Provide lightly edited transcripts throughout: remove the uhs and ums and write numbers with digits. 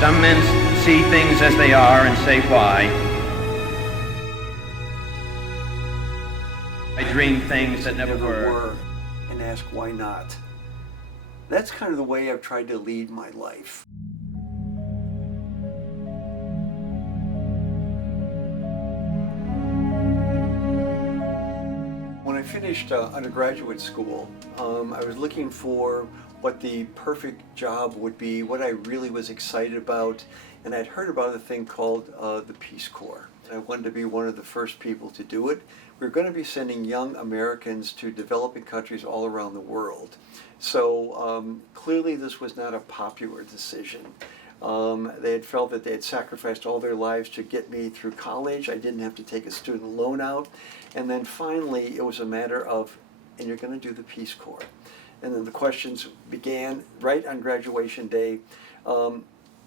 Some men see things as they are and say why. I dream things that never were. And ask why not. That's kind of the way I've tried to lead my life. When I finished undergraduate school, I was looking for what the perfect job would be, what I really was excited about, and I'd heard about a thing called the Peace Corps. I wanted to be one of the first people to do it. We were going to be sending young Americans to developing countries all around the world. So clearly this was not a popular decision. They had felt that they had sacrificed all their lives to get me through college. I didn't have to take a student loan out. And then finally it was a matter of, and you're going to do the Peace Corps. And then the questions began right on graduation day.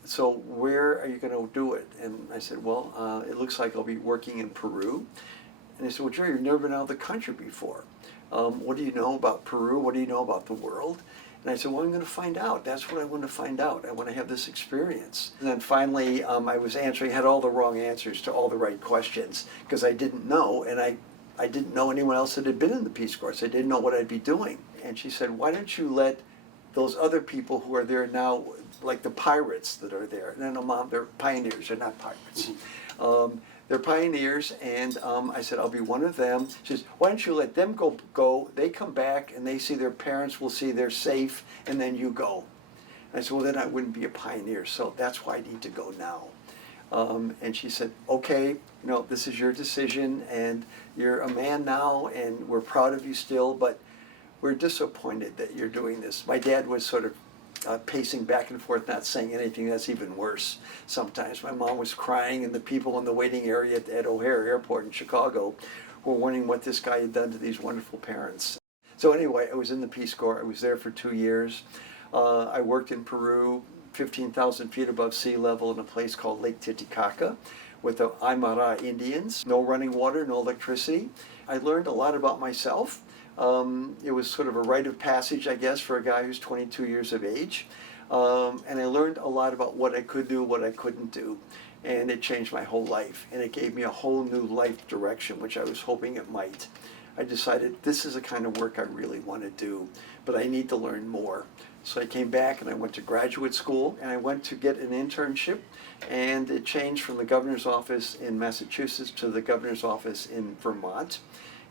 So where are you going to do it? And I said, well, it looks like I'll be working in Peru. And they said, well, Jerry, you've never been out of the country before. What do you know about Peru? What do you know about the world? And I said, well, I'm going to find out. That's what I want to find out. I want to have this experience. And then finally, I was had all the wrong answers to all the right questions because I didn't know, and I didn't know anyone else that had been in the Peace Corps, so I didn't know what I'd be doing. And she said, why don't you let those other people who are there now, like the pirates that are there, and I know, Mom, they're pioneers, they're not pirates. They're pioneers, and I said, I'll be one of them. She says, why don't you let them go, they come back, and they see their parents, will see they're safe, and then you go. And I said, well, then I wouldn't be a pioneer, so that's why I need to go now. And she said, okay, this is your decision, and you're a man now, and we're proud of you still, but we're disappointed that you're doing this. My dad was sort of pacing back and forth, not saying anything. That's even worse sometimes. My mom was crying, and the people in the waiting area at O'Hare Airport in Chicago were wondering what this guy had done to these wonderful parents. So anyway, I was in the Peace Corps. I was there for 2 years. I worked in Peru, 15,000 feet above sea level in a place called Lake Titicaca with the Aymara Indians. No running water, no electricity. I learned a lot about myself. It was sort of a rite of passage, I guess, for a guy who's 22 years of age. And I learned a lot about what I could do, what I couldn't do. And it changed my whole life. And it gave me a whole new life direction, which I was hoping it might. I decided this is the kind of work I really want to do, but I need to learn more. So I came back and I went to graduate school, and I went to get an internship, and it changed from the governor's office in Massachusetts to the governor's office in Vermont.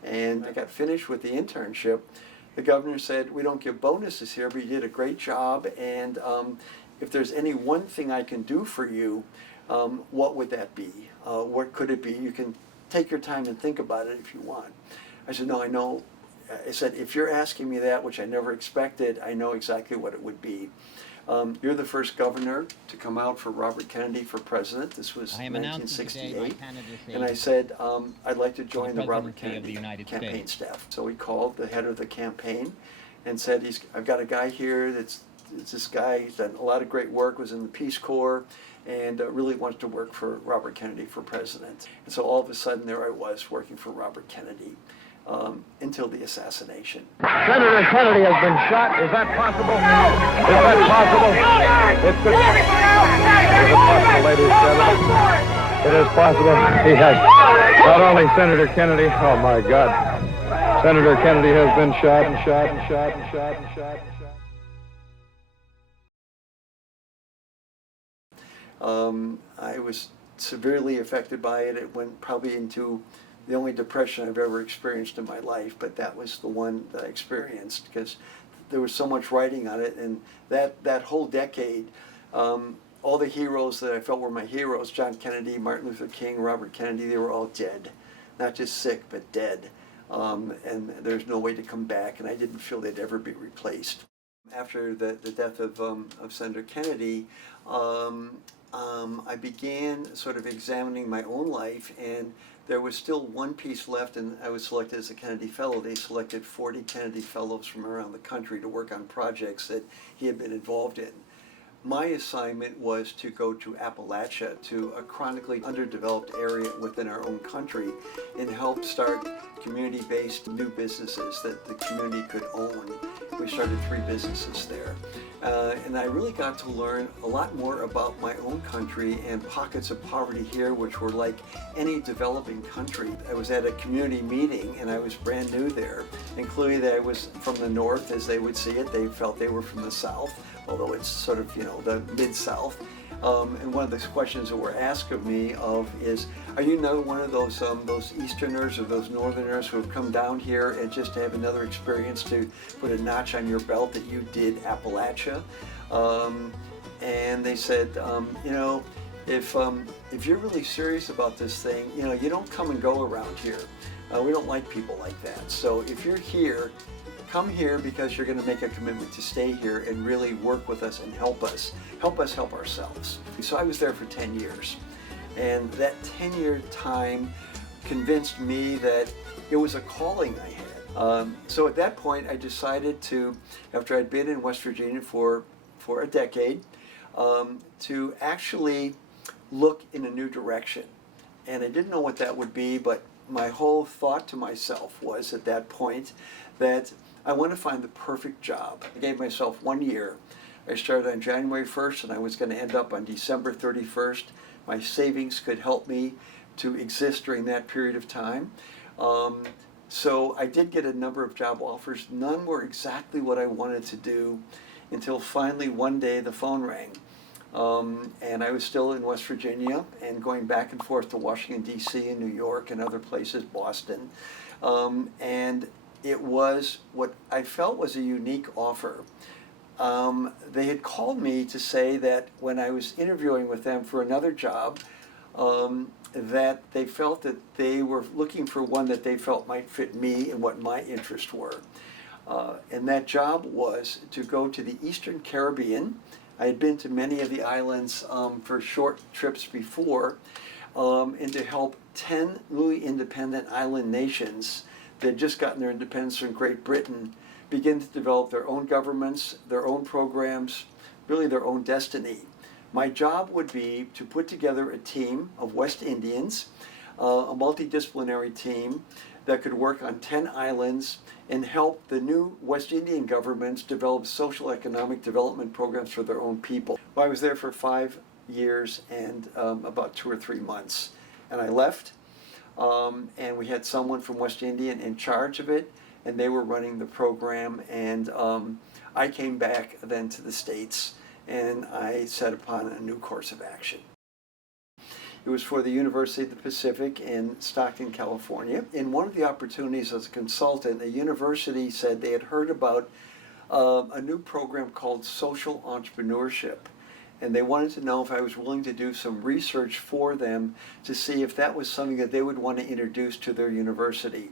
And I got finished with the internship. The governor said, we don't give bonuses here, but you did a great job, and if there's any one thing I can do for you, what would that be? What could it be? You can take your time and think about it if you want. I said, no, I know. I said, if you're asking me that, which I never expected, I know exactly what it would be. You're the first governor to come out for Robert Kennedy for president. This was 1968. And I said, I'd like to join the Robert Kennedy campaign staff. So he called the head of the campaign and said, I've got a guy here it's this guy, he's done a lot of great work, was in the Peace Corps, and really wants to work for Robert Kennedy for president. And so all of a sudden there I was working for Robert Kennedy. Until the assassination. Senator Kennedy has been shot. Is that possible? Is that possible? It's possible, ladies and gentlemen. It is possible. He has not only Senator Kennedy, oh my God. Senator Kennedy has been shot and shot and shot and shot and shot and shot. I was severely affected by it. It went probably into the only depression I've ever experienced in my life, but that was the one that I experienced because there was so much writing on it, and that whole decade, all the heroes that I felt were my heroes, John Kennedy, Martin Luther King, Robert Kennedy, they were all dead. Not just sick, but dead. And there's no way to come back, and I didn't feel they'd ever be replaced. After the death of Senator Kennedy, I began sort of examining my own life, and there was still one piece left, and I was selected as a Kennedy Fellow. They selected 40 Kennedy Fellows from around the country to work on projects that he had been involved in. My assignment was to go to Appalachia, to a chronically underdeveloped area within our own country, and help start community-based new businesses that the community could own. We started 3 businesses there. And I really got to learn a lot more about my own country and pockets of poverty here, which were like any developing country. I was at a community meeting and I was brand new there, including that I was from the north, as they would see it. They felt they were from the south, although it's sort of, the mid-south. And one of the questions that were asked of me is, are you another one of those Easterners or those Northerners who have come down here and just to have another experience to put a notch on your belt that you did Appalachia? And they said, if you're really serious about this thing, you don't come and go around here. We don't like people like that. So if you're here, come here because you're going to make a commitment to stay here and really work with us and help us help ourselves. So I was there for 10 years. And that 10-year time convinced me that it was a calling I had. So at that point, I decided to, after I'd been in West Virginia for a decade, to actually look in a new direction. And I didn't know what that would be, but my whole thought to myself was at that point that I want to find the perfect job. I gave myself 1 year. I started on January 1st and I was going to end up on December 31st. My savings could help me to exist during that period of time. So I did get a number of job offers. None were exactly what I wanted to do until finally one day the phone rang. And I was still in West Virginia and going back and forth to Washington, D.C. and New York and other places, Boston. And it was what I felt was a unique offer. They had called me to say that when I was interviewing with them for another job, that they felt that they were looking for one that they felt might fit me and what my interests were. And that job was to go to the Eastern Caribbean. I had been to many of the islands for short trips before, and to help 10 newly independent island nations that had just gotten their independence from Great Britain begin to develop their own governments, their own programs, really their own destiny. My job would be to put together a team of West Indians, a multidisciplinary team that could work on 10 islands and help the new West Indian governments develop social economic development programs for their own people. Well, I was there for 5 years and about 2 or 3 months. And I left, and we had someone from West Indian in charge of it, and they were running the program. And I came back then to the States, and I set upon a new course of action. It was for the University of the Pacific in Stockton, California. In one of the opportunities as a consultant, a university said they had heard about a new program called social entrepreneurship. And they wanted to know if I was willing to do some research for them to see if that was something that they would want to introduce to their university.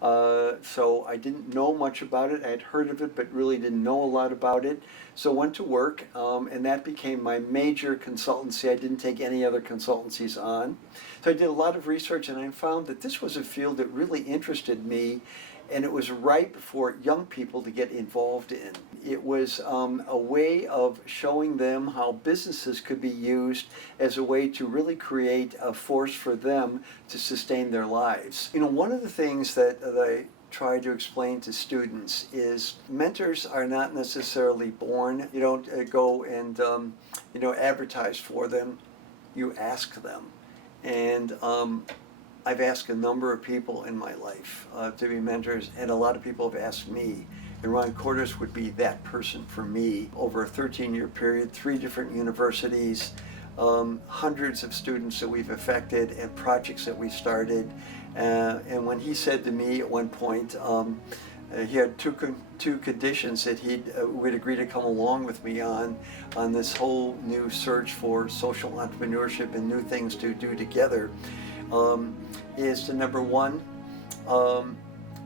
So I didn't know much about it. I had heard of it, but really didn't know a lot about it. So went to work, and that became my major consultancy. I didn't take any other consultancies on. So I did a lot of research, and I found that this was a field that really interested me, and it was ripe for young people to get involved in. It was a way of showing them how businesses could be used as a way to really create a force for them to sustain their lives. One of the things that I try to explain to students is mentors are not necessarily born. You don't go and advertise for them. You ask them. And I've asked a number of people in my life to be mentors, and a lot of people have asked me. And Ron Cordes would be that person for me. Over a 13-year period, 3 different universities, hundreds of students that we've affected, and projects that we started. And when he said to me at one point, he had two conditions that he would agree to come along with me on this whole new search for social entrepreneurship and new things to do together. Is to, number one,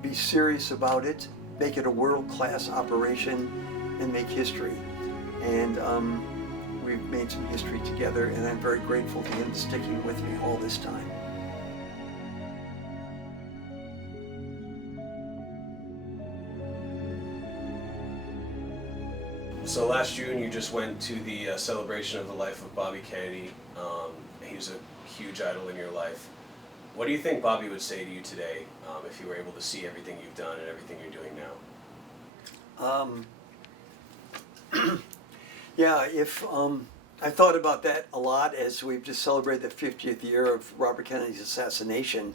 be serious about it, make it a world-class operation, and make history. And we've made some history together, and I'm very grateful to him sticking with me all this time. So last June you just went to the celebration of the life of Bobby Kennedy. He was a huge idol in your life. What do you think Bobby would say to you today if you were able to see everything you've done and everything you're doing now? Yeah, if I thought about that a lot as we've just celebrated the 50th year of Robert Kennedy's assassination,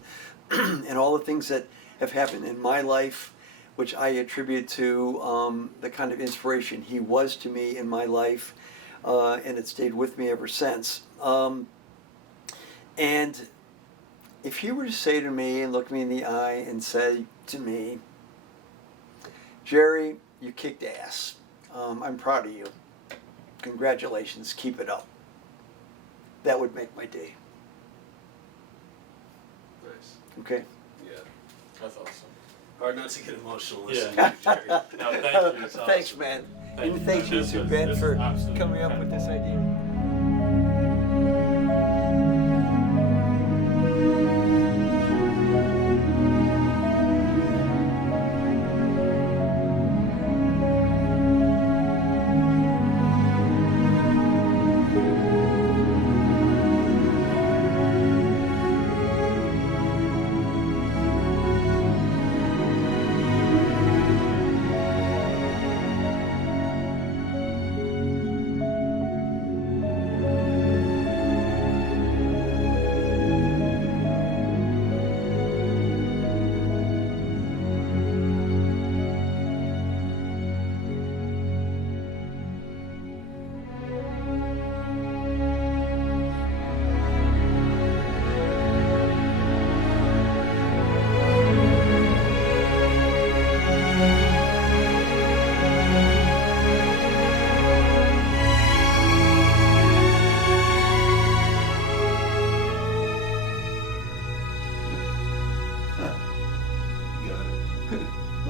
and all the things that have happened in my life, which I attribute to the kind of inspiration he was to me in my life, and it stayed with me ever since. And if he were to say to me and look me in the eye and say to me, Jerry, you kicked ass. I'm proud of you. Congratulations, keep it up. That would make my day. Nice. Okay? Yeah. That's awesome. Hard not to get emotional Yeah. listening to you, Jerry. No, thank you. It's awesome. Thanks, man. Thank And you. thanks you This too, is- Ben, this for is absolutely coming up with this idea.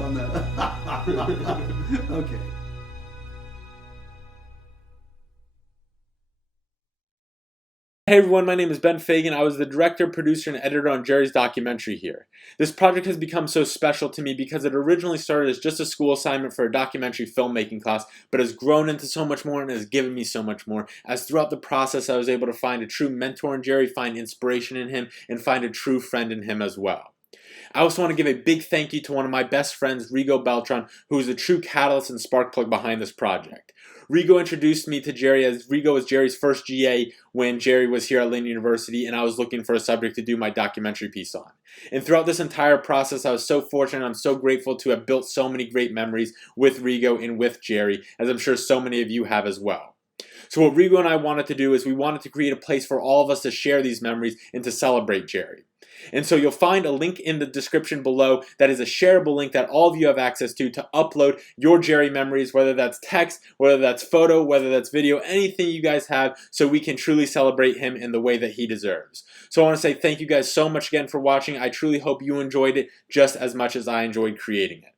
On the okay. Hey everyone, my name is Ben Fagan. I was the director, producer, and editor on Jerry's documentary here. This project has become so special to me because it originally started as just a school assignment for a documentary filmmaking class, but has grown into so much more and has given me so much more, as throughout the process I was able to find a true mentor in Jerry, find inspiration in him, and find a true friend in him as well. I also want to give a big thank you to one of my best friends, Rigo Beltran, who is the true catalyst and spark plug behind this project. Rigo introduced me to Jerry as Rigo was Jerry's first GA when Jerry was here at Lynn University and I was looking for a subject to do my documentary piece on. And throughout this entire process, I was so fortunate, I'm so grateful to have built so many great memories with Rigo and with Jerry, as I'm sure so many of you have as well. So what Rigo and I wanted to do is we wanted to create a place for all of us to share these memories and to celebrate Jerry. And so you'll find a link in the description below that is a shareable link that all of you have access to upload your Jerry memories, whether that's text, whether that's photo, whether that's video, anything you guys have, so we can truly celebrate him in the way that he deserves. So I want to say thank you guys so much again for watching. I truly hope you enjoyed it just as much as I enjoyed creating it.